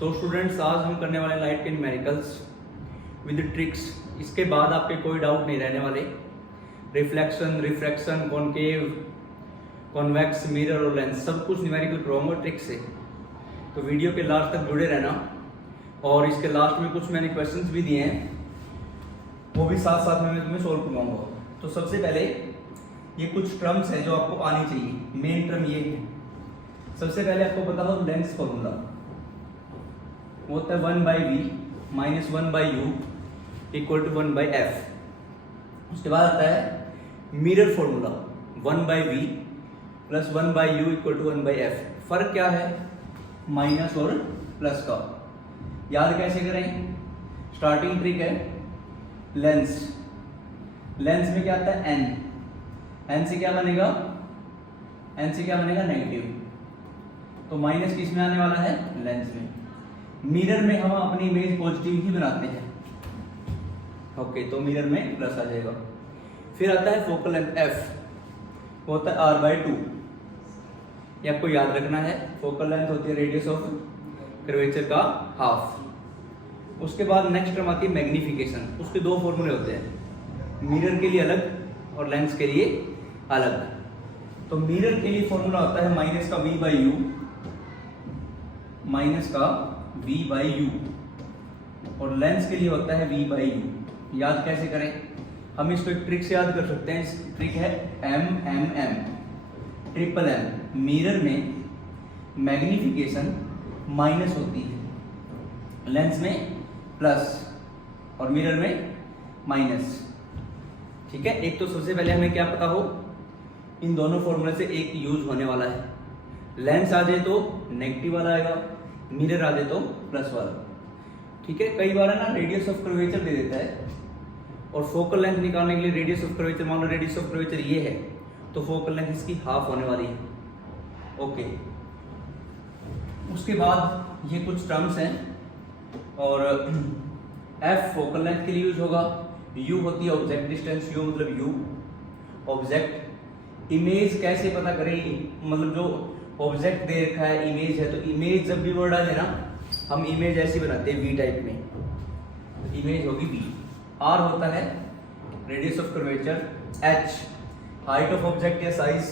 तो स्टूडेंट्स आज हम करने वाले लाइट के न्यूमेरिकल्स विद ट्रिक्स। इसके बाद आपके कोई डाउट नहीं रहने वाले। Reflection, refraction, concave, convex, mirror और लेंस सब कुछ न्यूमेरिकल करवाऊंगा ट्रिक से। तो वीडियो के लास्ट तक जुड़े रहना। और इसके लास्ट में कुछ मैंने क्वेश्चंस भी दिए हैं, वो भी साथ साथ में मैं तुम्हें सोल्व करवाऊंगा। तो सबसे पहले ये कुछ टर्म्स हैं जो आपको आनी चाहिए। मेन टर्म ये है, सबसे पहले आपको पता हो लेंस फॉर्मूला वो होता है 1/v minus 1/u equal to 1/f। उसके बाद आता है मिरर फॉर्मूला 1/v प्लस 1/u इक्वल टू 1/f। फर्क क्या है माइनस और प्लस का। याद कैसे करें? स्टार्टिंग ट्रिक है लेंस। लेंस में क्या आता है n। n से क्या बनेगा? n से क्या बनेगा? नेगेटिव। तो माइनस किस में आने वाला है? लेंस में। मिरर में हम अपनी इमेज पॉजिटिव ही बनाते हैं। ओके, तो मिरर में प्लस आ जाएगा। फिर आता है फोकल लेंथ f, वो होता है r/2। ये आपको याद रखना है। फोकल लेंथ होती है रेडियस ऑफ कर्वेचर का हाफ। उसके बाद नेक्स्ट टर्म आती है मैग्निफिकेशन। उसके दो फॉर्मूले होते हैं, मिरर के लिए अलग और लेंस के लिए अलग। तो मिरर के लिए फॉर्मूला होता है माइनस का v/u, माइनस का v/u, और लेंस के लिए होता है v/u। याद कैसे करें? हम इसको एक ट्रिक से याद कर सकते हैं। ट्रिक है MMM, ट्रिपल M। मिरर में मैग्निफिकेशन माइनस होती है, लेंस में प्लस और मिरर में माइनस। ठीक है, एक तो सबसे पहले हमें क्या पता हो, इन दोनों फॉर्मूले से एक यूज होने वाला है। लेंस आ जाए तो नेगेटिव वाला आएगा, मिरर आ जाए तो प्लस वाला। ठीक है, कई बार है ना रेडियस ऑफ कर्वेचर दे देता है, और फोकल लेंथ निकालने के लिए रेडियस ऑफ कर्वेचर, मान लो रेडियस ऑफ कर्वेचर ये है, तो फोकल लेंथ इसकी हाफ होने वाली है। ओके, उसके बाद ये कुछ टर्म्स हैं, और F फोकल लेंथ के लिए यूज होगा। U होती है ऑब्जेक्ट डिस्टेंस, U मतलब U ऑब्जेक्ट। इमेज कैसे पता करें? मतलब जो ऑब्जेक्ट दे रखा है इमेज है, तो इमेज जब भी वर्ड आ जाए ना, हम इमेज ऐसी बनाते हैं V टाइप में, इमेज होगी V। R होता है radius of curvature, H height of object या साइज,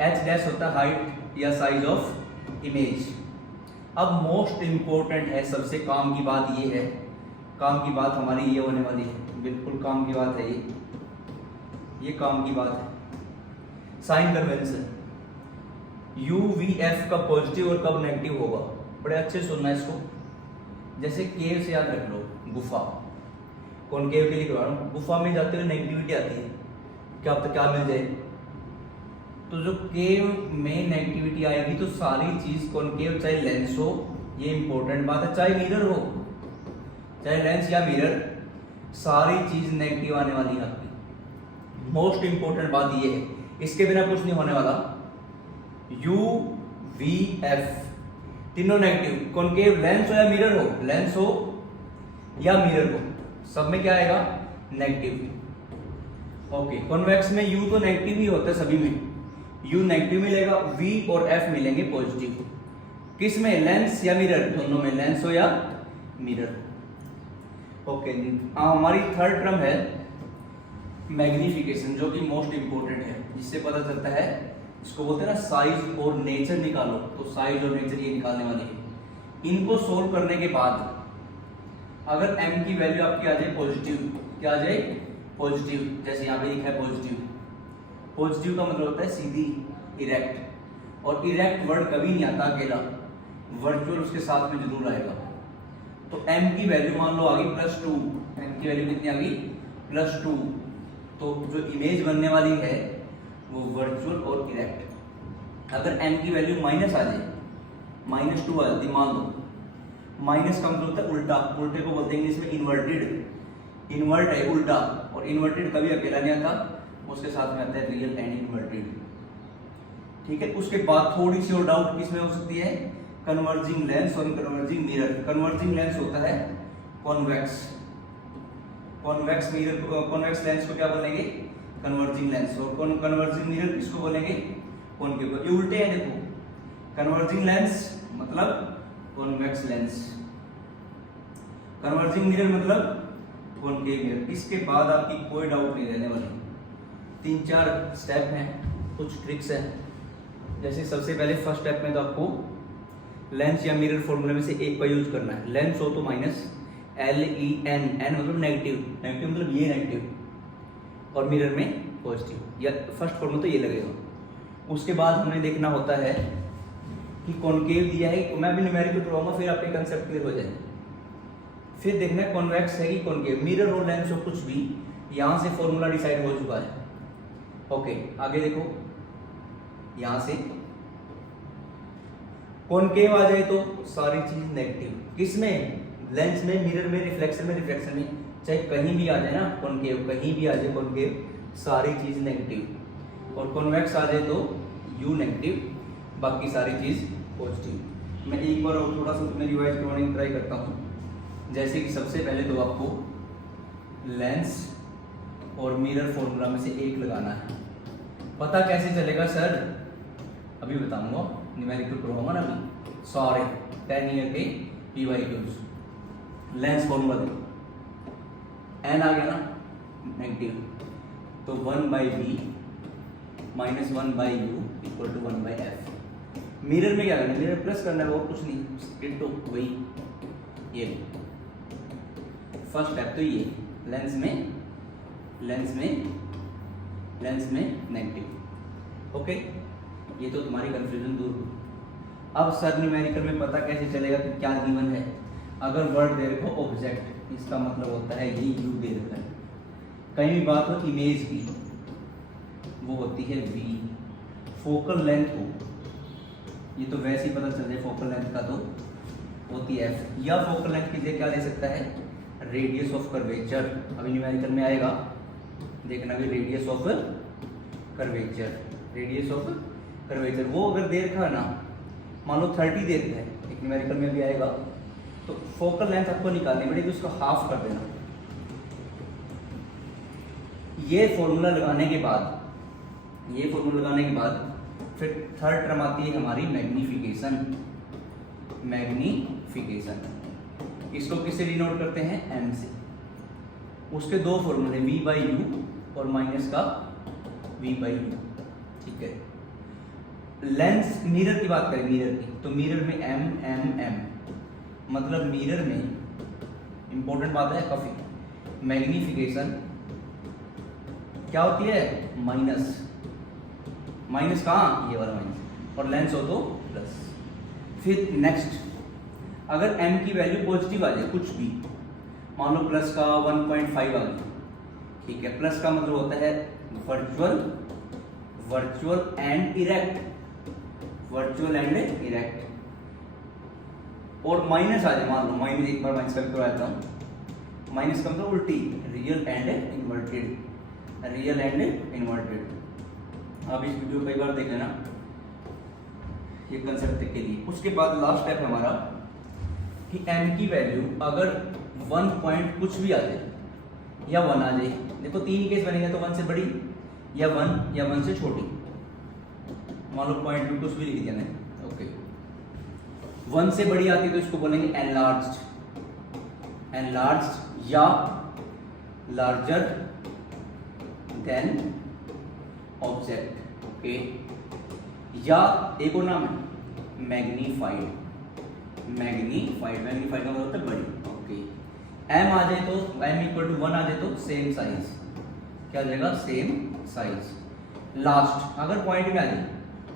H डैश होता है हाइट या साइज ऑफ इमेज। अब मोस्ट इंपॉर्टेंट है, सबसे काम की बात ये है, काम की बात हमारी ये होने वाली है, बिल्कुल काम की बात है ये काम की बात है। साइन कन्वेंशन, UVF कब पॉजिटिव और कब नेगेटिव होगा, बड़े अच्छे सुनना इसको। जैसे केव से याद रख लो, गुफा, कॉनकेव के लिए करवा रहा हूं। गुफा में जाते हुए नेगेटिविटी आती है, क्या पता क्या मिल जाए। तो जो केव में नेगेटिविटी आएगी तो सारी चीज कॉनकेव, चाहे लेंस हो, ये इंपॉर्टेंट बात है, चाहे मिरर हो, चाहे लेंस या मिरर, सारी चीज नेगेटिव आने वाली है आपकी। मोस्ट इंपॉर्टेंट बात ये है, इसके बिना कुछ नहीं होने वाला। UVF तीनों नेगेटिव, कॉनकेव लेंस हो या मिरर हो, लेंस हो या मिरर हो, सब में क्या आएगा? नेगेटिव। ओके, कॉन्वेक्स में U तो नेगेटिव ही होता है सभी में, U नेगेटिव मिलेगा, V और F मिलेंगे पॉजिटिव। किस में? लेंस या मिरर, दोनों में, लेंस हो या मिरर। ओके, हमारी थर्ड टर्म है मैग्निफिकेशन, जो कि मोस्ट इंपॉर्टेंट है, जिससे पता चलता है, इसको बोलते हैं ना साइज और नेचर निकालो। तो साइज और नेचर ये निकालने वाली है। इनको सोल्व करने के बाद अगर m की वैल्यू आपकी आ जाए पॉजिटिव, क्या आ जाए? पॉजिटिव, जैसे यहाँ पे लिखा है पॉजिटिव। पॉजिटिव का मतलब होता है सीधी, इरेक्ट, और इरेक्ट वर्ड कभी नहीं आता अकेला, वर्चुअल उसके साथ में जरूर आएगा। तो m की वैल्यू मान लो आ गई +2, m की वैल्यू कितनी आ गई? +2। तो जो इमेज बनने वाली है वो वर्चुअल और इरेक्ट। अगर m की वैल्यू माइनस आ जाए, -2 आ जाती, मान लो, माइनस का मतलब होता है उल्टा, उल्टे को बोलते हैं इंग्लिश में इन्वर्टेड। इन्वर्ट है उल्टा, और इन्वर्टेड कभी अकेला नहीं आता, उसके साथ में आता है रियल एंड इन्वर्टेड। ठीक है, उसके बाद थोड़ी सी और डाउट किसमें हो सकती है? कन्वर्जिंग लेंस और कन्वर्जिंग मिरर। कन्वर्जिंग लेंस होता है convex, convex mirror, convex lens को क्या बोलेंगे? Converging lens. और कन्वर्जिंग मिरर किसको बोलेंगे? कॉनकेव। ये उल्टे हैं, देखो, कन्वर्जिंग लेंस मतलब कॉन्वेक्स लेंस, कन्वर्जिंग मिरर मतलब कॉनकेव मिरर। इसके बाद आपकी कोई डाउट नहीं रहने वाली। 3-4 स्टेप हैं, कुछ ट्रिक्स हैं। जैसे सबसे पहले फर्स्ट स्टेप में तो आपको लेंस या मिरर फॉर्मूले में से एक का यूज करना है। लेंस हो तो माइनस LEN, एन मतलब नेगेटिव, नेगेटिव मतलब ये नेगेटिव, और मिरर में पॉजिटिव। या फर्स्ट फॉर्मूला तो ये लगेगा। उसके बाद हमें देखना होता है कि कॉनकेव दिया है, मैं भी न्यूमेरिकल करवाऊंगा, फिर आपके कंसेप्ट क्लियर हो जाए। फिर देखना है कॉन्वेक्स है कि कॉनकेव, मिरर हो लेंस हो कुछ भी, यहां से फॉर्मूला डिसाइड हो चुका है। ओके, आगे देखो, यहां से कॉनकेव आ जाए तो सारी चीज नेगेटिव। किसमें? लेंस में, मिरर में, रिफ्लेक्शन में, रिफ्लेक्शन में, चाहे कहीं भी आ जाए ना कॉनकेव, कहीं भी आ जाए कॉनकेव, सारी चीज नेगेटिव। और कॉन्वेक्स आ जाए तो U नेगेटिव, बाकी सारी चीज पॉजिटिव। मैं एक बार और थोड़ा सा तुम्हें रिवाइज करवाने की ट्राई करता हूँ। जैसे कि सबसे पहले तो आपको लेंस और मिरर फॉर्मूला में से एक लगाना है। पता कैसे चलेगा सर? अभी बताऊंगा, न्यूमेरिकल करवाऊंगा ना अभी। सॉरी, 10 ईयर के PYQs। लेंस फॉर्मूला देखो, n आ गया ना नेगेटिव, तो 1/b minus 1/u equal to 1/f। Mirror में क्या करना है? मिरर प्लस करना है, वो कुछ नहीं, डिट्टो वही। ये फर्स्ट स्टेप तो ये लेंस में नेगेटिव। ओके, ये तो तुम्हारी कंफ्यूजन दूर हुई। अब सर न्यूमेरिकल में पता कैसे चलेगा कि क्या गिवन है? अगर वर्ड दे रखो ऑब्जेक्ट, इसका मतलब होता है ये U दे रखा है। कहीं भी बात हो इमेज की, वो होती है V। फोकल लेंथ हो, ये तो वैसे ही पता चल जाए फोकल लेंथ का, तो होती है F। या फोकल लेंथ की जगह क्या ले सकता है? Radius of curvature. अभी न्यूमेरिकल में आएगा, देखना भी radius of curvature, radius of curvature. वो अगर दे रखा है ना, मान लो 30 दे रखा है, एक न्यूमेरिकल में भी आएगा, तो फोकल लेंथ आपको निकालनी पड़ेगी, उसको हाफ कर देना। ये फॉर्मूला लगाने के बाद फिर थर्ड टर्म आती है हमारी मैग्नीफिकेशन। इसको किससे डिनोट करते हैं? M से। उसके दो फॉर्मूले, V/U और माइनस का V/U। ठीक है। लेंस मिरर की बात करें, मिरर की, तो मिरर में M, मतलब मिरर में इंपॉर्टेंट बात है काफी, मैग्नीफिकेशन क्या होती है? माइनस कहाँ? ये वाला माइनस, और लेंस हो तो प्लस। फिर नेक्स्ट, अगर M की वैल्यू पॉजिटिव आ जाए, कुछ भी, मान लो प्लस का 1.5 आ गया, ठीक है। प्लस का मतलब होता है वर्चुअल एंड इरेक्ट। और माइनस आ जाए, मान लो माइनस, एक बार माइनस का भी करवाता हूँ। माइनस का मतलब उल्टी, रियल एंड इन्वर्टेड। आप इस वीडियो कई बार देख लेना, ये कंसेप्ट के लिए। उसके बाद लास्ट स्टेप है हमारा कि M की वैल्यू अगर 1 पॉइंट कुछ भी आ जाए, या 1 आ जाए, देखो 3 केस बनेगा, तो 1 से बड़ी या 1 से छोटी। मान लो पॉइंट भी कुछ भी लिख दिया मैंने, ओके। 1 से बड़ी आती है तो इसको बोलेंगे एनलार्ज्ड या लार्जर देन ऑब्जेक्ट, ओके। या एक और नाम है मैग्नीफाइड का मतलब होता है बड़ी, ओके। M आ जाए तो M इक्वल टू 1 आ जाए तो सेम साइज, क्या आ जाएगा? Same size. लास्ट अगर पॉइंट में आ जाए,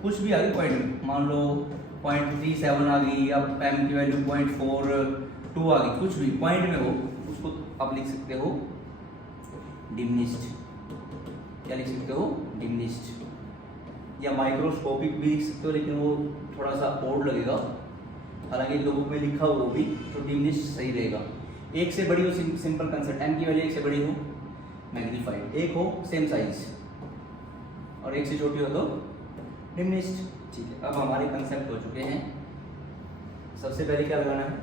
कुछ भी आ गई पॉइंट में, मान लो 0.37 आ गई, या M की वैल्यू 0.42 आ गई, कुछ भी पॉइंट में हो, उसको आप लिख सकते हो डिमिनिश्ड। क्या लिख सकते हो? डिमिनिश्ड। या माइक्रोस्कोपिक भी लिख सकते हो, लेकिन वो थोड़ा सा ओड लगेगा, हालांकि लोगों में लिखा हुआ भी, तो डिमिनिश्ड सही रहेगा। एक से बड़ी हो, सिंपल कंसेप्ट, M की वैल्यू एक से बड़ी हो मैग्नीफाइड, एक हो सेम साइज, और एक से छोटी हो तो डिमिनिश्ड। ठीक है, अब हमारे कंसेप्ट हो चुके हैं। सबसे पहले क्या लगाना है?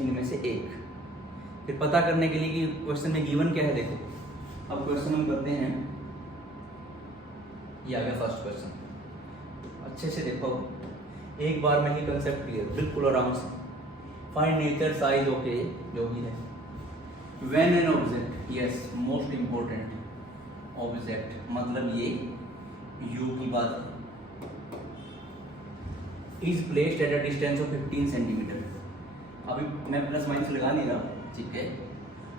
इनमें से एक। फिर पता करने के लिए कि क्वेश्चन में गिवन क्या है, देखो अब क्वेश्चन हम करते हैं। ये आ गया फर्स्ट क्वेश्चन, अच्छे से देखो। एक बार में ही कंसेप्ट क्लियर, बिल्कुल आराम से। फाइंड नेचर साइज, ओके, जो भी है। When an object, yes most important, object मतलब ये यू की बात है, is placed at a distance of 15 centimetre. अभी मैं प्लस माइनस लगा नहीं रहा, ठीक है।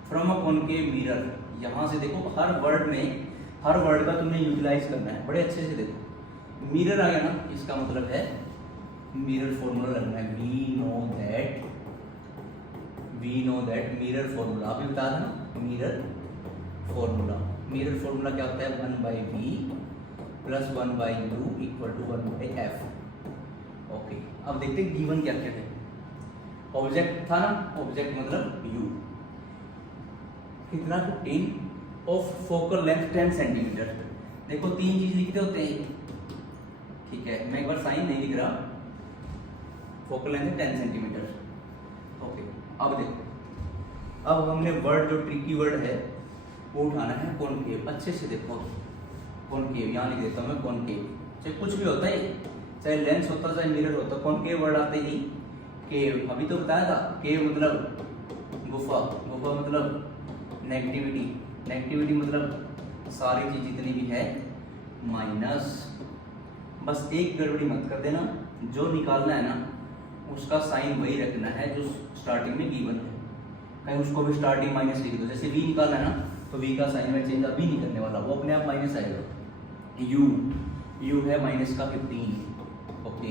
फ्रॉम अ कॉनकेव मिरर, यहाँ से देखो हर वर्ड में, हर वर्ड का तुमने यूटिलाइज करना है बड़े अच्छे से। देखो मिरर आ गया ना, इसका मतलब है मिरर फॉर्मूला लगना है। We know that mirror formula, अभी बता था ना मिरर फॉर्मूला। मिरर फॉर्मूला क्या होता है, 1/v प्लस 1/u equal to 1/f। Okay, अब देखते हैं गिवन क्या क्या है। ऑब्जेक्ट था ना, ऑब्जेक्ट मतलब u, कितना 15 ऑफ फोकल लेंथ 10 सेंटीमीटर। देखो तीन चीज लिखते होते हैं, ठीक है, मैं एक बार साइन नहीं लिख रहा, फोकल लेंथ 10 सेंटीमीटर। ओके, अब देखो, अब हमने वर्ड जो ट्रिकी वर्ड है वो उठाना है कॉनकेव। अच्छे से देखो, कॉनकेव यहाँ लिख देता हूँ मैं, कॉनकेव। चाहे कुछ भी होता है, चाहे लेंस होता है चाहे मिरर होता है, कॉनकेव वर्ड आते ही केव। अभी तो बताया था, केव मतलब गुफा, गुफा मतलब नेगेटिविटी, नेगेटिविटी मतलब सारी चीज जितनी भी है माइनस। बस एक गड़बड़ी मत कर देना, जो निकालना है ना उसका साइन वही रखना है जो स्टार्टिंग में गिवन है। कहीं उसको भी स्टार्टिंग माइनस लिख दो, जैसे वी निकालना है ना तो वी का साइन में चेंज अभी नहीं करने वाला, वो अपने आप माइनस आएगा। यू है माइनस का 15, ओके,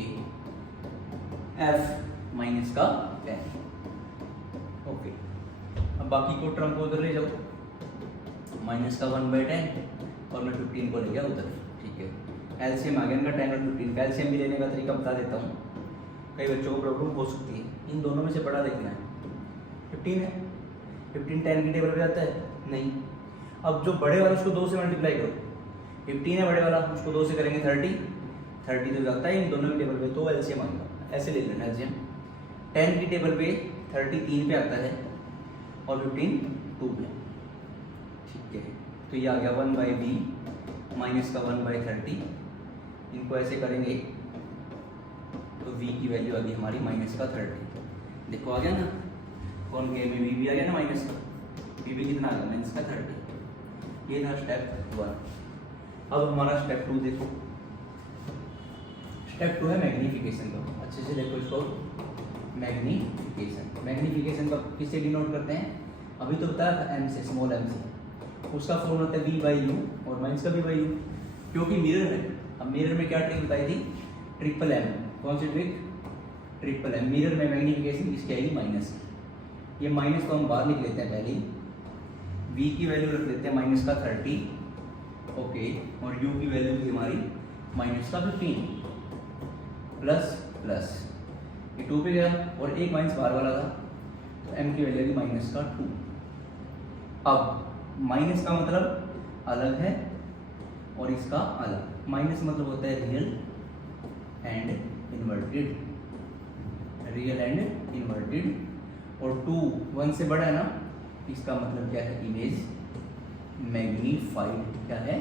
एफ माइनस का 10, ओके। अब बाकी को टर्म को उधर ले जाओ, माइनस का 1/10 और मैं 15 को ले गया उधर, ठीक है। एलसीएम आ गया इनका 10 और 15 का। एलसीएम भी लेने का तरीका बता देता हूँ, कई बच्चों को प्रॉब्लम हो सकती है। इन दोनों में से बड़ा देखना है, 15 है, 15 10 की टेबल पे जाता है नहीं। अब जो बड़े वाला उसको 2 से मल्टीप्लाई करो, 15 है बड़े वाला, उसको 2 से करेंगे 30 तो जाता है इन दोनों की टेबल पे, तो एलसीएम आएगा। ऐसे ले लेना एलसीएम। 10 की टेबल पे 30 3 पे आता है और 15 2 पे, ठीक है। तो ये आ गया 1/v माइनस का 1/30। इनको ऐसे करेंगे तो v की वैल्यू आ गई हमारी माइनस का 30। देखो आ गया ना, कॉनकेव में v भी आ गया ना माइनस का, v भी कितना आ गया माइनस का 30। ये था स्टेप 1। अब हमारा स्टेप 2 देखो, स्टेप 2 है मैग्नीफिकेशन का। अच्छे से देखो इसको, मैग्नीफिकेशन। मैग्नीफिकेशन का किससे डिनोट करते हैं, अभी तो बताया m से, स्मॉल m से। उसका फॉर्म होता है v/u और माइनस का v/u, क्योंकि मिरर है। अब मिरर में क्या ट्रिक बताई थी, ट्रिपल m। कौन सी ट्रिक, ट्रिपल m। मिरर में मैग्नीफिकेशन किसकी आएगी, माइनस की। ये माइनस को हम बाहर लिख लेते हैं पहले, v की वैल्यू रख लेते हैं माइनस का 30, ओके, और u की वैल्यू थी हमारी माइनस का 15 प्लस प्लस, ये 2 पे गया और एक माइनस बाहर वाला था, तो m की वैल्यू माइनस का 2। अब माइनस का मतलब अलग है और इसका अलग। माइनस मतलब होता है real and inverted, real and inverted, और 2 1 से बड़ा है ना, इसका मतलब क्या है, इमेज मैग्नीफाइड। क्या है,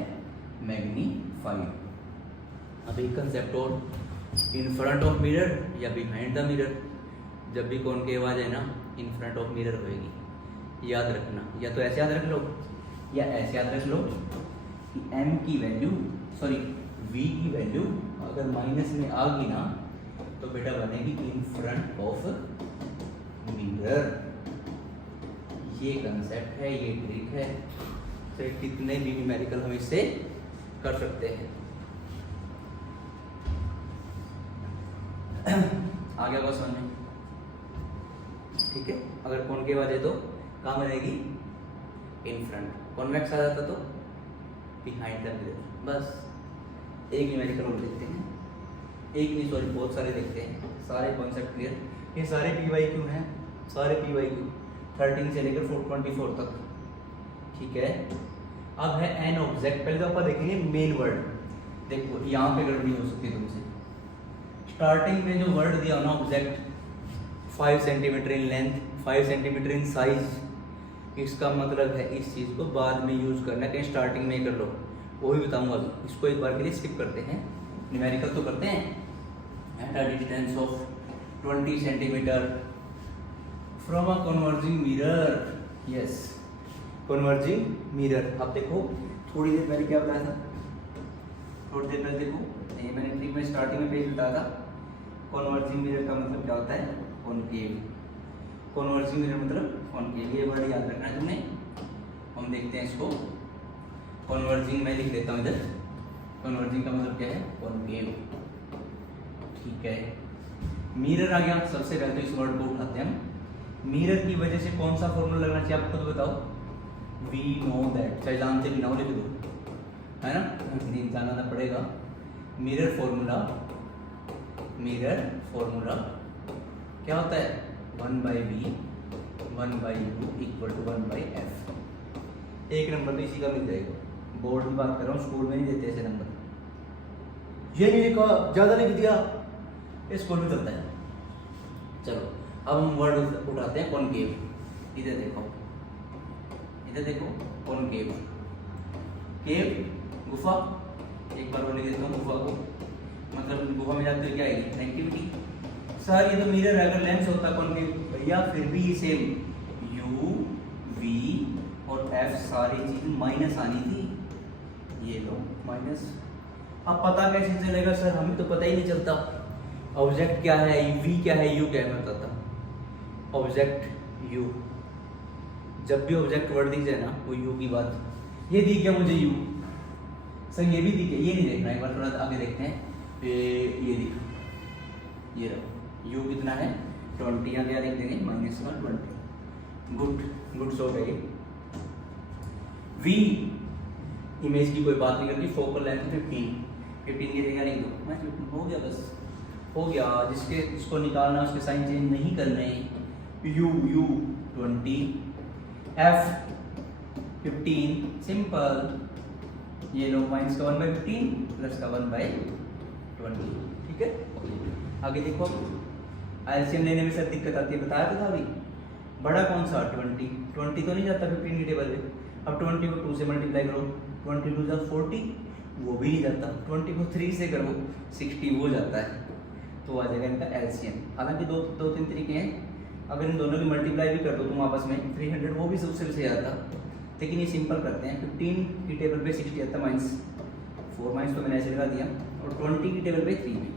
मैग्नीफाइड। अब एक कंसेप्ट और, इन फ्रंट ऑफ मिरर या बिहाइंड द मिरर। जब भी कॉनकेव आ जाए ना, इन फ्रंट ऑफ मिरर होएगी, याद रखना। या तो ऐसे याद रख लो या ऐसे याद रख लो कि m की वैल्यू, सॉरी v की वैल्यू अगर माइनस में आ गई ना तो बेटा बनेगी इन फ्रंट ऑफ मिरर। ये कंसेप्ट है, ये ट्रिक है। तो कितने भी न्यूमेरिकल हम इससे कर सकते हैं। आ गया बात समझ में, ठीक है। अगर कॉनकेव आ जाए तो कहाँ बनेगी, इन फ्रंट। कॉन्वेक्स आ जाता तो बिहाइंड द मिरर। बस एक न्यूमेरिकल और देखते हैं, एक नहीं सॉरी बहुत सारे देखते हैं, सारे कॉन्सेप्ट क्लियर। ये सारे PYQ हैं, सारे PYQ 13 से लेकर 24 तक, ठीक है। अब है एन ऑब्जेक्ट। पहले तो आप देखेंगे मेन वर्ड। देखो यहाँ पे गड़बड़ी हो सकती है तुमसे, स्टार्टिंग में जो वर्ड दिया ना object, 5 centimetre in length, 5 centimetre in size, इसका मतलब है इस चीज़ को बाद में यूज़ करना है, कहीं स्टार्टिंग में कर लो, वो भी बताऊंगा अभी। इसको एक बार के लिए स्किप करते हैं, न्यूमेरिकल तो करते हैं। at a distance of 20 centimeter from a converging mirror. Yes, converging mirror. अब देखो थोड़ी देर पहले क्या बताया था, थोड़ी देर पहले देखो ये मैंने ट्रिक में स्टार्टिंग में पेज बताया था, कॉन्वर्जिंग मिरर का मतलब क्या होता है, कॉनकेव। कॉन्वर्जिंग मिरर मतलब कॉनकेव, ये वर्ड याद रखना है तुमने। हम देखते हैं इसको, कॉन्वर्जिंग मैं लिख देता हूँ इधर, कॉन्वर्जिंग का मतलब क्या है, कॉनकेव। ठीक है, मिरर आ गया। सबसे पहले तो इस वर्ड को उठाते हैं हम। मिरर की वजह से कौन सा फॉर्मूला लगना चाहिए आप खुद बताओ। वी नो दैट, चाहे जानते भी ना हो लिख दो, है ना, नहीं जानना पड़ेगा। मिरर फॉर्मूला, मिरर फॉर्मूला क्या होता है, 1/v 1/u equal to 1/f। एक नंबर तो इसी का मिल जाएगा। बोर्ड की बात कर रहा हूँ, स्कूल में नहीं देते ऐसे नंबर। ये नहीं लिखा, ज्यादा लिख दिया, स्कूल में चलता है। चलो अब हम वर्ड उठाते हैं, कॉनकेव। इधर देखो, इधर देखो, कॉनकेव, केव गुफा। एक बार और लिख देता हूँ गुफा को, मतलब गुफा में जाते क्या आएगी, नेगेटिविटी। सर ये तो मिरर है, अगर लेंस होता कॉनकेव भैया फिर भी सेम, u v और f सारी चीज माइनस आनी थी। ये लो माइनस। अब पता कैसे चलेगा सर, हमें तो पता ही नहीं चलता ऑब्जेक्ट क्या है, v क्या है, u क्या है। मैं बताता हूँ, ऑब्जेक्ट u, जब भी ऑब्जेक्ट वर्ड दिख जाए ना वो u की बात। ये दिख गया मुझे u, सर ये भी दिखे, ये नहीं देखना, एक बार थोड़ा आगे देखते हैं। ये दिखा, ये रहा, u कितना है 20, यहाँ क्या लिख देंगे -120। गुड, गुड सो गई। v इमेज की कोई बात नहीं करती, फोकल लेंथ 15 की जगह लिख दो, मैं 15 हो गया, बस हो गया। जिसको निकालना उसके साइन चेंज नहीं करने। u 20, f 15, simple. ये लो माइनस का 1/15 प्लस का 1/20। ठीक है, आगे देखो। एलसीएम लेने में सर दिक्कत आती है, बताया था अभी। बड़ा कौन सा 20 तो नहीं जाता 15 की टेबल में। अब 20 को 2 से मल्टीप्लाई करो, 22 जा 40, वो भी नहीं जाता। 20 को 3 से करो 60, वो जाता है। तो आ जाएगा इनका एलसीएम। हालांकि दो तीन तरीके हैं, अगर इन दोनों की मल्टीप्लाई भी कर दो तुम आपस में 300, वो भी सबसे सही आता। लेकिन ये सिंपल करते हैं, 15 की टेबल पे 60 आता है, -4 माइनस तो मैंने ऐसे लगा दिया, और 20 की टेबल पे 3 में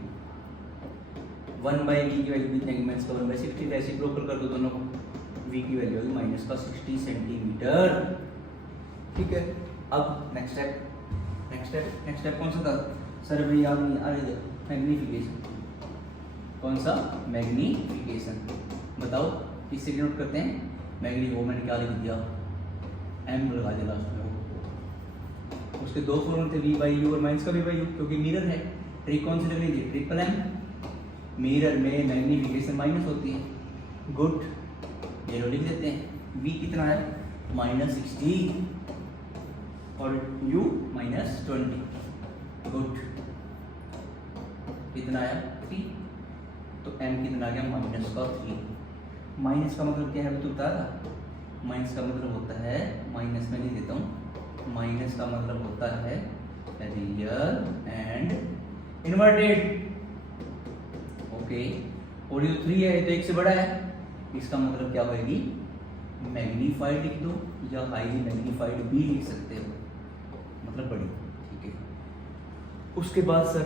1/v की वैल्यू कितने की, माइनस का 1/60, रेसिप्रोकल कर दो दोनों को, v की वैल्यू होगी माइनस का 60 सेंटीमीटर। ठीक है, अब नेक्स्ट स्टेप कौन सा था सर, भाई याद नहीं आ रही है, मैग्नीफिकेशन। कौन सा, मैग्नीफिकेशन, बताओ किससे डिनोट करते हैं, मैग्नी, वो मैंने क्या लिख दिया, m लगा दिया लास्ट में। उसके दो फॉर्मूले थे, v/u और माइनस का v/u, क्योंकि मिरर है। ट्रिक कौन सी लगनी थी, ट्रिपल m। मिरर में मैग्नीफिकेशन माइनस होती है। गुड, ये लो लिख देते हैं। v कितना है -60 और u -20। गुड, कितना है 3, तो m कितना आ गया -3। माइनस का मतलब क्या है, तो बताया था। माइनस का मतलब होता है, माइनस में नहीं देता हूँ, माइनस का मतलब होता है रियल एंड इन्वर्टेड। ओके, और ये 3 है तो 1 से बड़ा है, इसका मतलब क्या होगी, मैग्नीफाइड लिख दो या हाईली मैग्नीफाइड भी लिख सकते हो, मतलब बड़ी। ठीक है, उसके बाद सर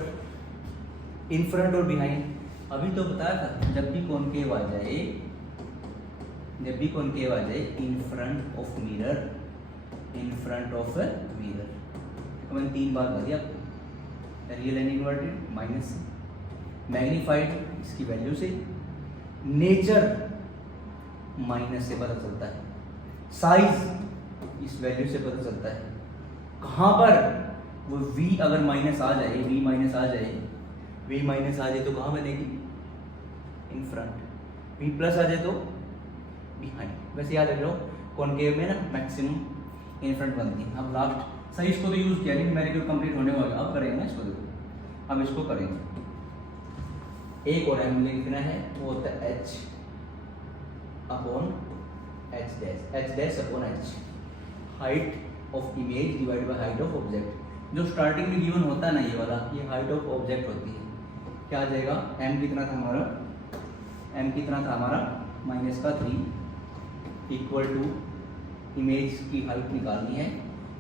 इन फ्रंट और बिहाइंड। अभी तो बताया था, जब भी कॉनकेव आ जाए, in front of mirror, in front of mirror, तो मैंने 3 बार बता दिया आपको, real and inverted, minus, magnified इसकी वैल्यू से, नेचर माइनस से पता चलता है, साइज इस वैल्यू से पता चलता है। कहाँ पर, वो v अगर माइनस आ जाए, v माइनस आ जाए तो कहाँ बनेगी, इन फ्रंट, v प्लस आ जाए तो बिहाइंड। वैसे याद रख लो, कॉनकेव में ना मैक्सिमम इन फ्रंट बनती है। अब लास्ट सही, इसको तो यूज किया नहीं, मेरे को कंप्लीट होने वाला, अब करेंगे ना इसको, देखो अब इसको करेंगे। एक और एम लिखना है, वो होता है h upon h dash upon h, height of image divide by height of object. जो स्टार्टिंग में गिवन होता है ना, ये वाला, ये हाइट ऑफ ऑब्जेक्ट होती है। क्या आ जाएगा, m कितना था हमारा, m कितना था हमारा -3 इक्वल टू इमेज की हाइट निकालनी है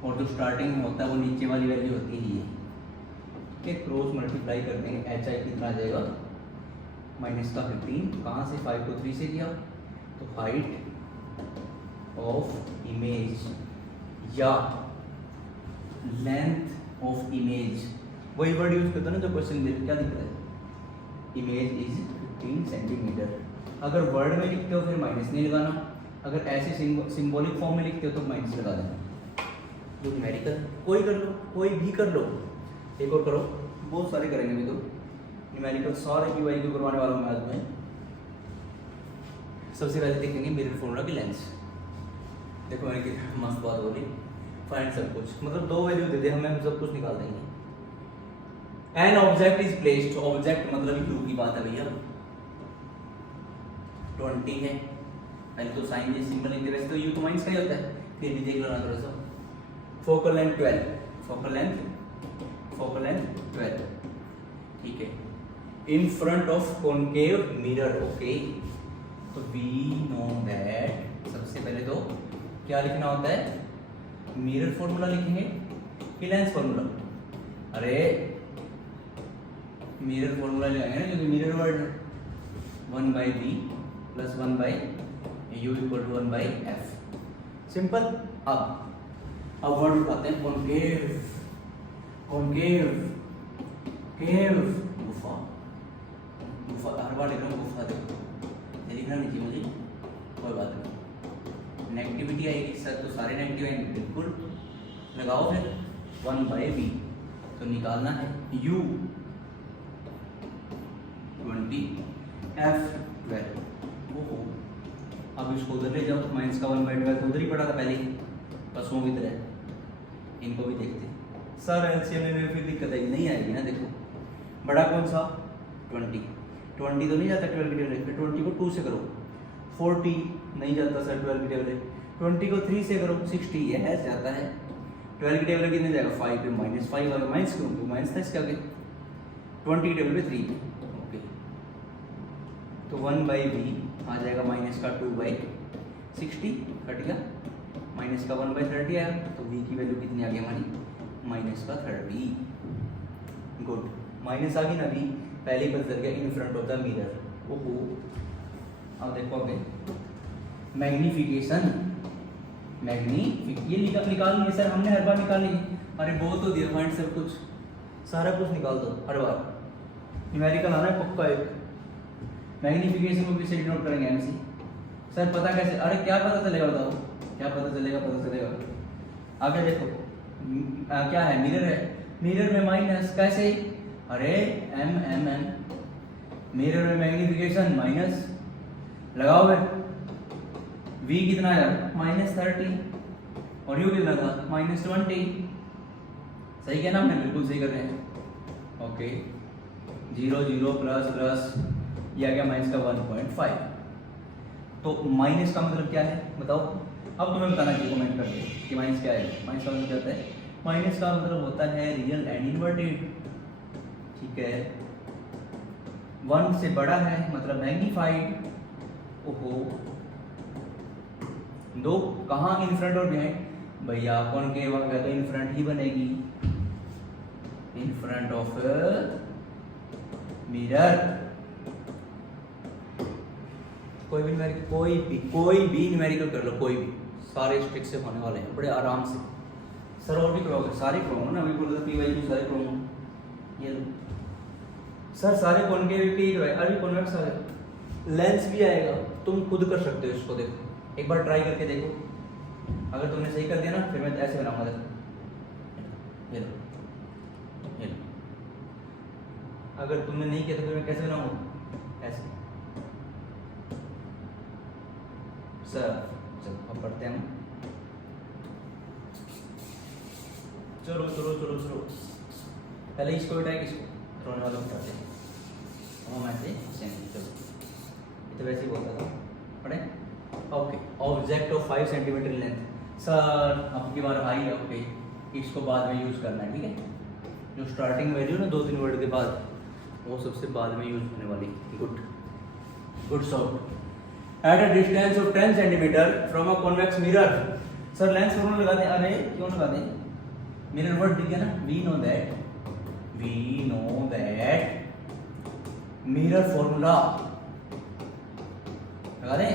और जो स्टार्टिंग में होता है वो नीचे वाली वैल्यू होती है ये, ठीक है। क्रॉस मल्टीप्लाई कर देंगे, एच आई कितना आ जाएगा -15, कहाँ से 5 को 3 से किया, तो हाइट ऑफ इमेज या लेंथ ऑफ इमेज, वही वर्ड यूज करते हैं ना जो क्वेश्चन में क्या दिख रहा है, इमेज इज 15 सेंटीमीटर। अगर वर्ड में लिखते हो फिर माइनस नहीं लगाना, अगर ऐसे सिंबॉलिक फॉर्म में लिखते हो तो माइनस लगा देना। जो न्यूमेरिकल कोई कर लो, कोई भी कर लो, एक और करो, बहुत सारे करेंगे अभी तो न्यूमेरिकल सारे की वाई को करवाने वाला हूँ मैं आज में। सबसे पहले देखेंगे मिरर फॉर्मूला की लेंस। देखो मैंने कितनी मस्त बात बोली, फाइंड सब कुछ, मतलब 2 वैल्यू दे दे हमें, हम सब कुछ निकाल देंगे। An object is placed, object मतलब यू की बात है भैया, 20 है, पहले तो साइन ये सिंबल लिख दे, वैसे तो यू तो माइनस का ही होता है, फिर भी देख लो ना थोड़ा सा। फोकल लेंथ 12, फोकल लेंथ 12, ठीक है। In front of concave mirror, okay. तो वी नो दैट, सबसे पहले तो क्या लिखना होता है, मिरर फॉर्मूला लिखेंगे कि लेंस फॉर्मूला, अरे मिरर फॉर्मूला लगाएंगे ना, क्योंकि मिरर वर्ड 1/v प्लस 1/u equal to 1/f, simple. अब वर्ड उठाते हैं, कॉनकेव, कॉनकेव, केव, गुफा, गुफा, हर बार लिख रहा हूँ गुफा, देखो ये लिखना नहीं चाहिए मुझे, कोई बात नहीं, नेगेटिविटी आएगी सर, तो सारे नेगेटिव आएंगे, बिल्कुल लगाओ फिर 1/v, तो निकालना है u 20 f 12, ओहो। अब इसको उधर ले जाओ, माइनस का 1/12 तो उधर ही पड़ा था पहले ही, पशुओं की तरह, इनको भी देखते हैं सर, एलसीएम में फिर दिक्कत आएगी, नहीं आएगी ना। देखो बड़ा कौन सा, 20 तो नहीं जाता 12 की टेबल, फिर 20 को 2 से करो, 40 नहीं जाता सर 12 की टेबल, 20 को 3 से करो, 60 यह जाता है। 12 की टेबल कितने जाएगा, 5 पे -5 आएगा, माइनस क्यों, माइनस था इसके आगे, 20 की टेबल पे 3 पे, ओके। तो 1/v आ जाएगा -2/60, कट गया, माइनस का 1/30 आया, तो v की वैल्यू कितनी आ गई हमारी, -30, गुड। माइनस आ गई ना v, पहले ही पता चल गया in front of the mirror, ओहो। अब देखो आगे, मैग्निफिकेशन, ये निकालनी है सर, हमने हर बार निकाली है, अरे बहुत तो दिया पॉइंट सब कुछ, सारा कुछ निकाल दो हर बार, न्यूमेरिकल आना है पक्का एक। मैग्निफिकेशन को भी से नोट करेंगे एमसी सर, पता कैसे, अरे क्या पता चलेगा बताओ, क्या पता चलेगा, आगे देखो क्या है, मिरर है, मिरर में माइनस कैसे, अरे m मिरर में मैग्निफिकेशन माइनस लगाओ फिर, v कितना है -30 और u कितना था -20, सही क्या ना, हमने बिल्कुल सही कर रहे हैं, ओके। 0 0 प्लस ये आ गया माइनस का 1.5, तो माइनस का मतलब क्या है बताओ, अब तुम्हें बताना चाहिए कमेंट करके कि माइनस क्या है। माइनस का मतलब क्या होता है, माइनस का मतलब होता है रियल एंड इन्वर्टेड, ठीक है। 1 से बड़ा है मतलब मैग्नीफाइड, ओहो। 2 कहाँ, इन फ्रंट और बिहाइंड, भैया कॉनकेव आ गया तो इन फ्रंट ही बनेगी, इन फ्रंट ऑफ मिरर। कोई भी न्यूमेरिकल कर लो, कोई भी, सारे स्ट्रिक से होने वाले हैं बड़े आराम से। सर और भी करोगे, सारे करूँगा ना, अभी बोला था PYQ सारे करूँगा, ये लो सर, सारे कॉनकेव के ही अभी कॉन्वेक्स आ गए, लेंस भी आएगा, तुम खुद कर सकते हो इसको, देखो एक बार ट्राई करके देखो, अगर तुमने सही कर दिया ना फिर मैं ऐसे बनाऊंगा, देखो ये लो, अगर तुमने नहीं किया तो फिर मैं कैसे बनाऊंगा, ऐसे। सर चलो अब पढ़ते हैं हम, चलो पहले इसको उठाए, किसको रोने वाला उठाते हैं, हम ऐसे चलो, ये तो वैसे ही बोलता था, पढ़े, okay. Object of 5 centimetre length, sir अब की बार हाई है, ओके, इसको बाद में यूज करना है, ठीक है। जो स्टार्टिंग वैल्यू ना 2-3 वर्ड के बाद वो सबसे बाद में यूज होने वाली। Good shot. At a distance of 10 centimetre from a convex mirror. Sir lens formula लगा दें। अरे क्यों लगा दें, मिरर वर्ड दिख गया ना। We know that mirror formula लगा दें,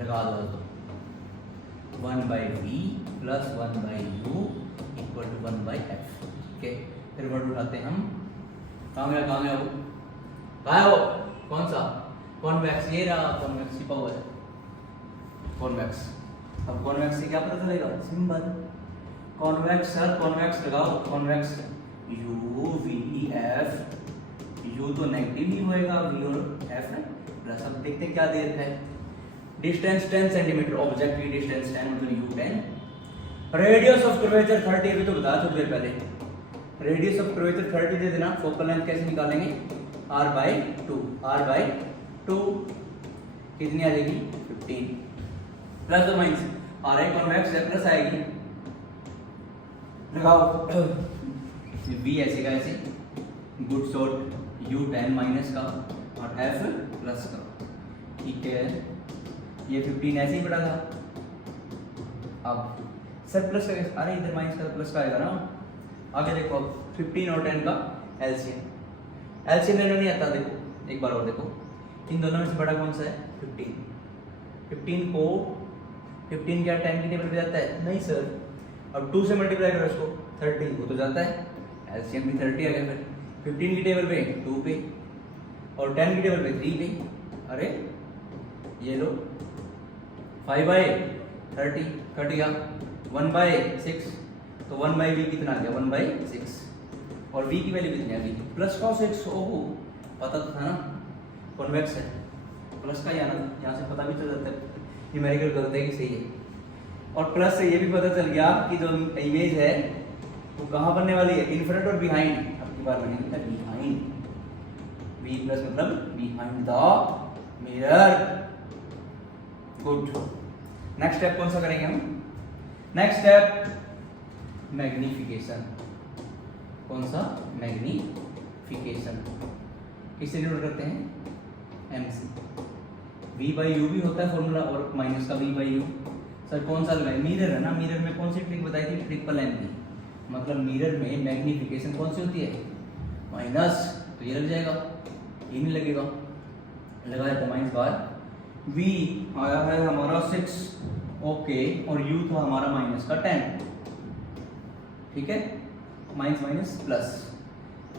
लगा दो। 1/v प्लस 1/u इक्वल टू 1/f। ठीक है, फिर वर्ड उठाते हैं हम। कहाँ गया वो, कहाँ है वो, कौन सा, कॉन्वेक्स। ये रहा कॉन्वेक्स छिपा हुआ है, कॉन्वेक्स। अब कॉन्वेक्स से क्या पता चलेगा, सिंपल। कॉन्वेक्स सर, कॉन्वेक्स लगाओ, convex u v f। u तो नेगेटिव ही होएगा, v और f है प्लस। अब देखते हैं क्या दे रखा है। डिस्टेंस 10 सेंटीमीटर, ऑब्जेक्ट की डिस्टेंस 10 मतलब u 10। रेडियस ऑफ कर्वेचर 30, अभी तो बताया थोड़ी देर पहले। रेडियस ऑफ कर्वेचर 30 दे देना। फोकल लेंथ कैसे निकालेंगे, r/2 कितनी आ जाएगी 15 प्लस और माइनस। आर आई कॉन्वेक्स है, प्लस आएगी, लगाओ v ऐसे का ऐसे। Good shot. u 10 माइनस का और f प्लस का। ठीक है, ये 15 ऐसे ही पड़ा था। अब सर प्लस का, अरे इधर माइनस का प्लस का आएगा ना। आगे देखो, अब 15 और 10 का एलसीएम लेना नहीं आता। देखो एक बार और देखो, इन दोनों में से बड़ा कौन सा है, 15 को 15 क्या 10 की टेबल पे जाता है, नहीं सर। अब 2 से मल्टीप्लाई करो इसको, 30 वो तो जाता है, एलसीएम भी 30 आ गया। फिर 15 की टेबल पे 2 पे और 10 की टेबल पे 3 पे। अरे ये लो 5/30 कट गया, 1/6 तो 1/v कितना आ गया, 1/6। और v की वैल्यू कितनी आ गई, प्लस cos x। ओहो पता तो था ना, कॉन्वेक्स है, प्लस का ही आना, यहाँ से पता भी चल जाता है न्यूमेरिकल करते हैं कि सही है। और प्लस से ये भी पता चल गया कि जो इमेज है वो कहाँ बनने वाली है, इन फ्रंट और बिहाइंड। अब की बार बनेगी बिहाइंड, v प्लस मतलब behind the mirror. Good. Next step कौन सा करेंगे हम, नेक्स्ट स्टेप मैग्निफिकेशन। कौन सा, मैग्निफिकेशन। किससे डिनोट करते हैं, m से। v/u भी होता है फॉर्मूला, और माइनस का v/u। सर कौन सा लगाए, मिरर है ना, मिरर में कौन सी ट्रिक बताई थी, ट्रिपल m की। मतलब मिरर में मैग्निफिकेशन कौन सी होती है, माइनस। तो ये लग जाएगा, ये नहीं लगेगा, लगाया था माइनस बार। v आया है हमारा 6, ओके, और u था हमारा माइनस का 10। ठीक है, माइनस माइनस प्लस,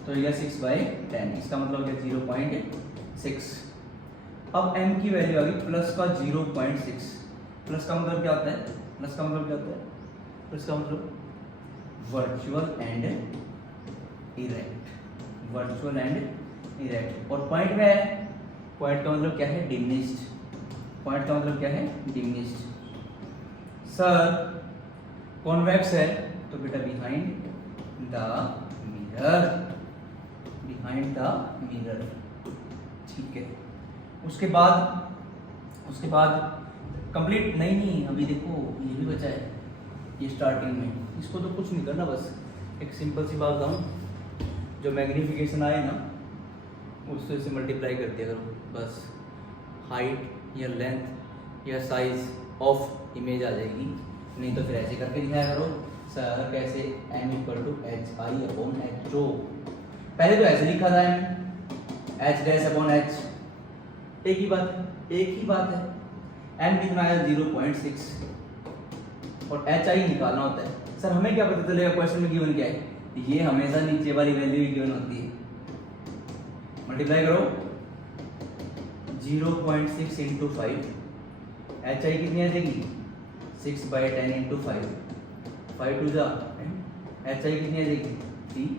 तो यह 6/10, इसका मतलब है 0.6। अब m की वैल्यू आ गई प्लस का 0.6। प्लस का मतलब क्या होता है, प्लस का मतलब क्या होता है, प्लस का मतलब virtual and erect, virtual and erect. और पॉइंट में है, पॉइंट का मतलब क्या है, डिमिनिश्ड। पॉइंट का मतलब क्या है, डिमिनिश्ड। सर कॉन्वेक्स है तो बेटा behind the mirror, behind the mirror. ठीक है, उसके बाद कंप्लीट नहीं, अभी देखो ये भी बचा है, ये स्टार्टिंग में। इसको तो कुछ नहीं करना, बस एक सिंपल सी बात बताऊँ, जो मैग्नीफिकेशन आए ना उससे से मल्टीप्लाई कर दिया करो, बस हाइट या लेंथ या साइज ऑफ इमेज आ जाएगी। नहीं तो फिर ऐसे करके दिखाया करो सर, कैसे, m = hi/h। पहले तो ऐसे लिखा था h'/h, एक ही बात है। m कितना है 0.6 और hi निकालना होता है। सर हमें क्या पता चलेगा क्वेश्चन में गिवन क्या है, ये हमेशा नीचे वाली वैल्यू ही गिवन होती है। मल्टीप्लाई करो 0.6 × 5, hi कितनी आ जाएगी 6/10 × 5, 5 2 जा, hi कितनी आ जाएगी 3।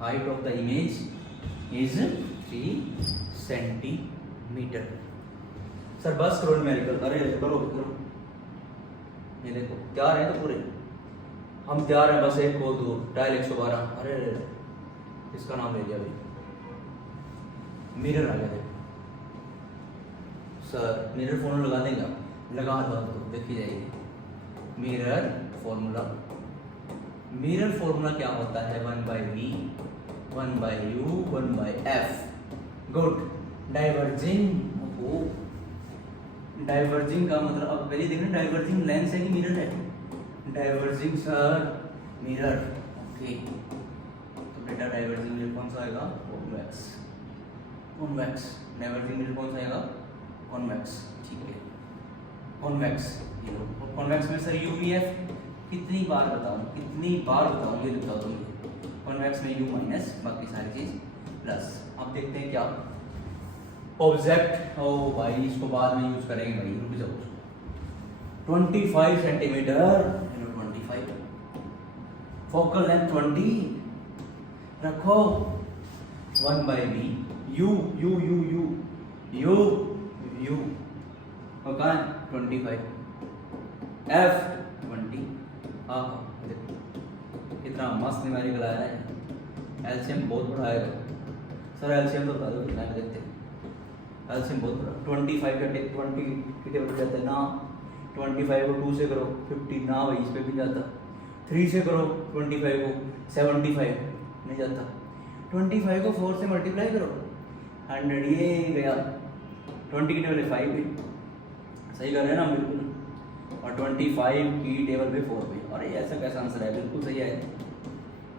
Height of the image is 3 centimetre. Sir बस करो न्यूमेरिकल, अरे करो, ये देखो तैयार है तो पूरे, हम तैयार हैं, बस एक खोल दो, डायल 112। अरे इसका नाम ले लिया अभी, मिरर आ गया। देखो सर मिरर फॉर्मूला लगा देगा, लगा दो तो देखी जाएगी। मिरर फॉर्मूला क्या होता है, 1/v 1/u 1/f। Good. Diverging, ओहो डाइवर्जिंग का मतलब अब पहले देखना डाइवर्जिंग लेंस है कि मिरर है। Diverging sir mirror, okay. तो बेटा डाइवर्जिंग मिरर कौन सा आएगा? कॉन्वेक्स। कॉन्वेक्स डाइवर्जिंग मिरर कौन सा आएगा? कॉन्वेक्स, ठीक है कॉन्वेक्स। ये लो कॉन्वेक्स में सर यू वी एफ कितनी बार बताऊँ ये बताओ तुम। कॉन्वेक्स में u माइनस बाकी सारी चीज प्लस। अब देखते हैं क्या ऑब्जेक्ट। ओ भाई इसको बाद में यूज करेंगे भाई, रुक जाओ। 25 सेंटीमीटर, 25 फोकल लेंथ 20 रखो। 1/b u u u u u u okay 25 f 20। हाँ देखो कितना मस्त न्यूमेरिकल आया है। एलसीएम बहुत बड़ा आएगा सर, एलसीएम तो बता दो कितना है देखते हैं। एलसीएम बहुत बड़ा 25 का 20 की टेबल पे जाता है ना। 25 को 2 से करो 50 ना भाई, इस पे भी जाता। 3 से करो 25 को 75 नहीं जाता। 25 को 4 से मल्टीप्लाई करो 100, ये गया। 20 की टेबल 5 पे सही कर रहे हैं ना बिल्कुल। और 25 की टेबल पे 4 पे, और ये ऐसा कैसा आंसर है? बिल्कुल सही है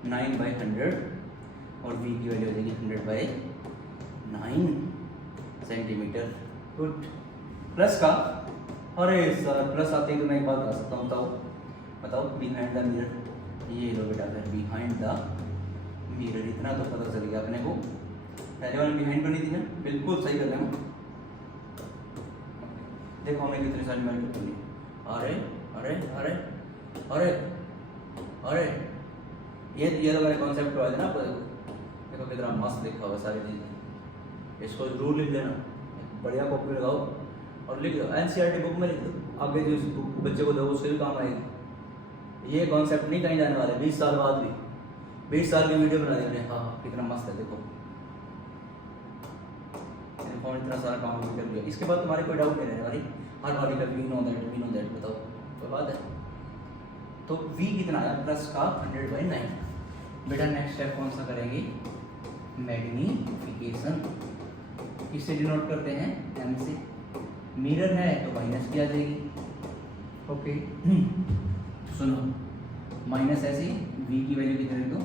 9/100 और v की वैल्यू हो जाएगी 100/9 सेंटीमीटर। गुड। प्लस का, अरे सर प्लस आते ही तो मैं एक बात बता सकता हूँ, बताओ बिहाइंड द मिरर। ये लो बेटा फिर बिहाइंड द मिरर, इतना तो पता चल गया अपने को। पहले वाली बिहाइंड बनी थी ना, बिल्कुल सही कर रहे हो। देखो हमें कितनी सारी मेरिट मिली। अरे अरे अरे अरे अरे ये तो मैंने कॉन्सेप्ट करवाया था ना आपको। देखो कितना मस्त लिखा हुआ सारी चीज़ें। इसको जरूर लिख लेना, बढ़िया कॉपी लगाओ और लिख दो। एनसीईआरटी बुक में लिख दो, आगे जो बच्चे को दो उससे भी काम आएगा। ये कॉन्सेप्ट नहीं कहीं जाने वाले। 20 साल बाद भी 20 साल की वीडियो बना देंगे। हाँ कितना मस्त है देखो, इतना सारा काम कर दिया। इसके बाद तुम्हारे कोई डाउट नहीं रहने वाली। हर वाली का वी नो दैट बताओ कोई बात है। तो v कितना आया? प्लस का 100/9। बेटा नेक्स्ट स्टेप कौन सा करेंगे? मैग्नीफिकेशन। किससे डिनोट करते हैं? m से। मिरर है तो माइनस की आ जाएगी। ओके सुनो, माइनस ऐसे v की वैल्यू कितनी रख दो?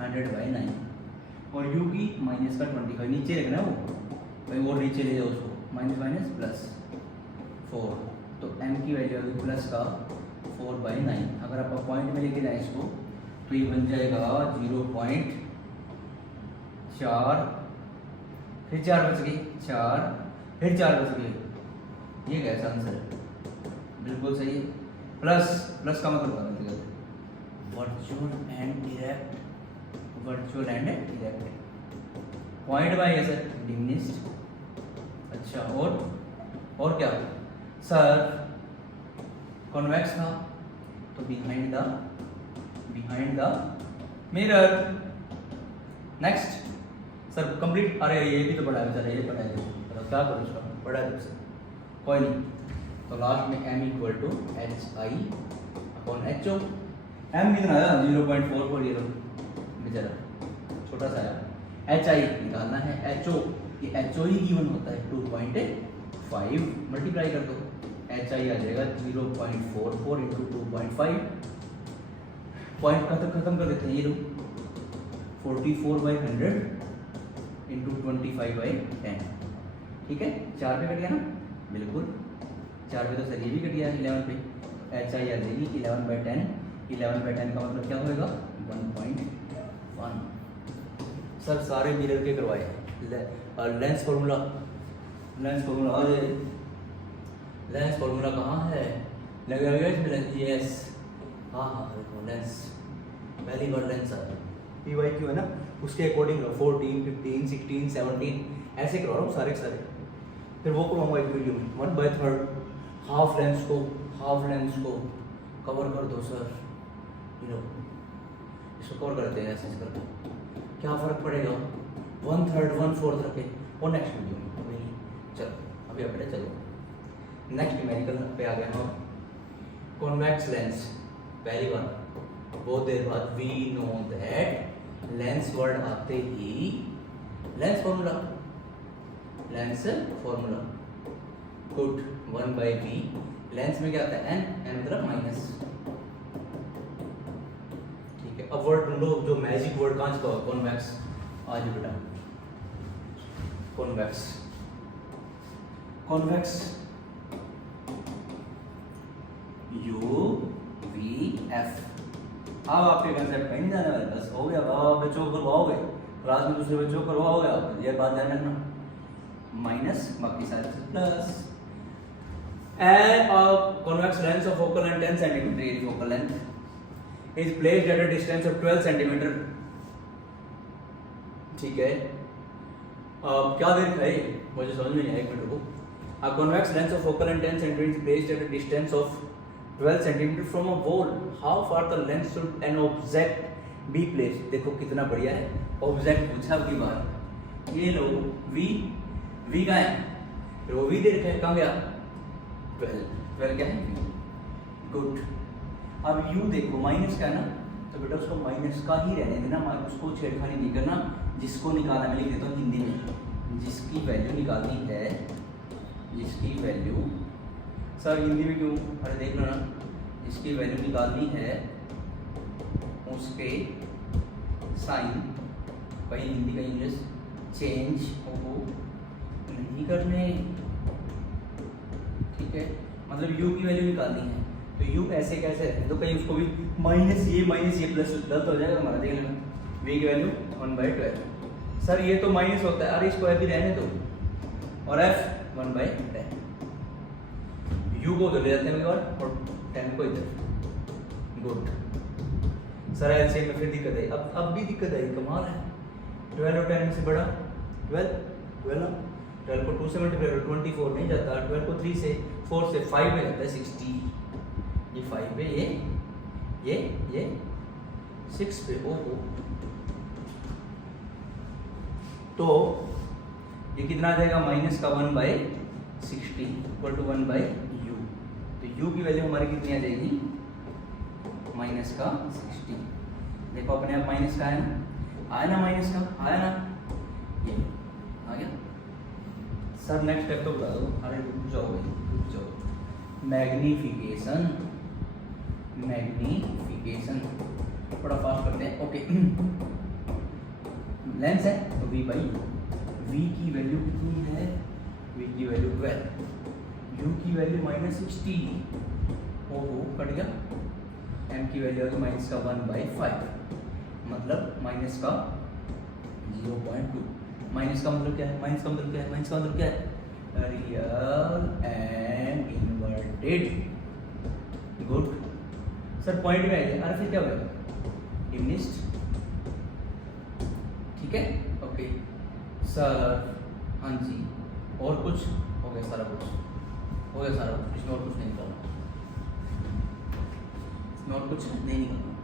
100/9 और u की माइनस का 25 नीचे रखना वो भाई, वो नीचे ले जाओ उसको। माइनस माइनस प्लस 4, तो m की वैल्यू होगी प्लस का 4/9। अगर आप पॉइंट में लेके जाएं इसको तो ये बन जाएगा 0.4, फिर 4 बच गए 4, फिर 4 बच गए। ये कैसा आंसर है? बिल्कुल सही है। प्लस का मतलब virtual and direct point by है सर, डिमिनिश्ड। अच्छा और क्या सर? कॉन्वेक्स था तो behind the mirror. Next sir complete. अरे ये भी तो पढ़ा है बेचारा, ये पढ़ा है क्या करो उसका, पढ़ा है तुमसे कोई नहीं। तो लास्ट में m = HI/HO। m कितना आया? 0.44। ये बेचारा छोटा सा आया। HI निकालना है, HO ये HO ही गिवन होता है 2.5 मल्टीप्लाई कर दो। HI आ जाएगा 0.44 × 2.5। पॉइंट खत्म कर देते हैं। ये लो 44/100 × 25/10। ठीक है 4 पे कट गया ना? बिल्कुल 4 पे तो सर ये भी कट गया 11 पे। HI आ जाएगी 11/10। 11/10 का मतलब क्या होएगा? 1.1। सर सारे मिरर के करवाए। और लेंस फॉर्मूला आ जाए। लेंस फॉर्मूला कहाँ है? लगेगा इसमें। यस हाँ देखो लेंस, पहली बार लेंस आ PYQ है ना, उसके अकॉर्डिंग 14, 15, 16, 17 ऐसे करवा रहा हूँ सारे फिर वो करवाऊंगा एक वीडियो में। 1/3 हाफ लेंस को कवर कर दो सर। इसको कवर करते हैं ऐसे करके, क्या फ़र्क पड़ेगा? 1/3 1/4 रखे और नेक्स्ट वीडियो में वही। चलो अभी अपने चलो नेक्स्ट न्यूमेरिकल पे आ गए हम। कॉन्वेक्स लेंस, पहली बार बहुत देर बाद we know that lens word आते ही लेंस फॉर्मूला गुड 1/v लेंस में क्या आता है n मतलब माइनस। ठीक है, अब वर्ड ढूंढो जो मैजिक वर्ड कहाँ का कॉन्वेक्स। आज बेटा कॉन्वेक्स UVF। अब आपके कंसेप्ट कहीं नहीं जाने वाले, बस हो गया। अब बच्चों को करवाओगे क्लास में, दूसरे बच्चों को करवाओगे आप, ये बात ध्यान रखना। माइनस बाकी सारे plus. And a convex lens of focal length 10 cm is focal length is placed at a distance of 12 cm। ठीक है, अब क्या देख रहे हैं मुझे समझ में नहीं आया, एक मिनट रुको। A convex lens of focal length 10 cm is placed at a distance of 12 cm from a wall. How far the lens should an object be placed? देखो कितना बढ़िया है, ऑब्जेक्ट पूछा की बार। ये लो v का है, वो v दे रखा है, कहाँ गया 12 क्या है गुड। अब u देखो माइनस का है ना, तो बेटा उसको माइनस का ही रहने देना, उसको छेड़खानी नहीं करना। जिसको निकालना मैं लिख देता हूँ हिंदी में, जिसकी वैल्यू निकालनी है, जिसकी वैल्यू सर हिंदी में क्यों, अरे देख लो ना, जिसकी वैल्यू निकालनी है उसके साइन भाई हिंदी का इंग्लिश चेंज हो नहीं करने। ठीक है, मतलब u की वैल्यू निकालनी है, तो u ऐसे कैसे रहे, तो कहीं उसको भी माइनस ये प्लस गलत हो जाएगा हमारा। देख लेना v की वैल्यू 1/12। सर ये तो माइनस होता है, अरे इसको अभी रहने दो, और f 1/10। u को उधर ले जाते हैं और 10 को इधर गुड। सर ऐसे में फिर दिक्कत आई, अब भी दिक्कत आई, कमाल है। 12 और 10 से बड़ा 12 को 2 से मल्टीप्लाई करो 24 नहीं जाता, 12 को 3 से 4 से 5 में जाता है 60। ये 5 पे ये 6 पे ओहो, तो ये कितना आ जाएगा माइनस का 1/60 इक्वल टू 1/u। तो u की वैल्यू हमारी कितनी आ जाएगी माइनस का 60। देखो अपने आप माइनस का है ना, आया ना, माइनस का आया ना, ये आ गया। सर नेक्स्ट स्टेप तो बता दो, अरे रुक जाओ। मैग्नीफिकेशन थोड़ा फास्ट करते हैं। ओके लेंस है तो v की वैल्यू कितनी है, v की वैल्यू 12, u की वैल्यू -60 ओहो कट गया, m की वैल्यू है माइनस का 1/5 मतलब माइनस का 0.2। माइनस का मतलब क्या है, real and inverted good. Sir point में आइए, अरे फिर क्या होगा डिमिनिश्ड। ठीक है ओके सर, हाँ जी और कुछ हो गया, सारा कुछ इसमें और कुछ नहीं निकालना, इसमें और कुछ नहीं निकालना।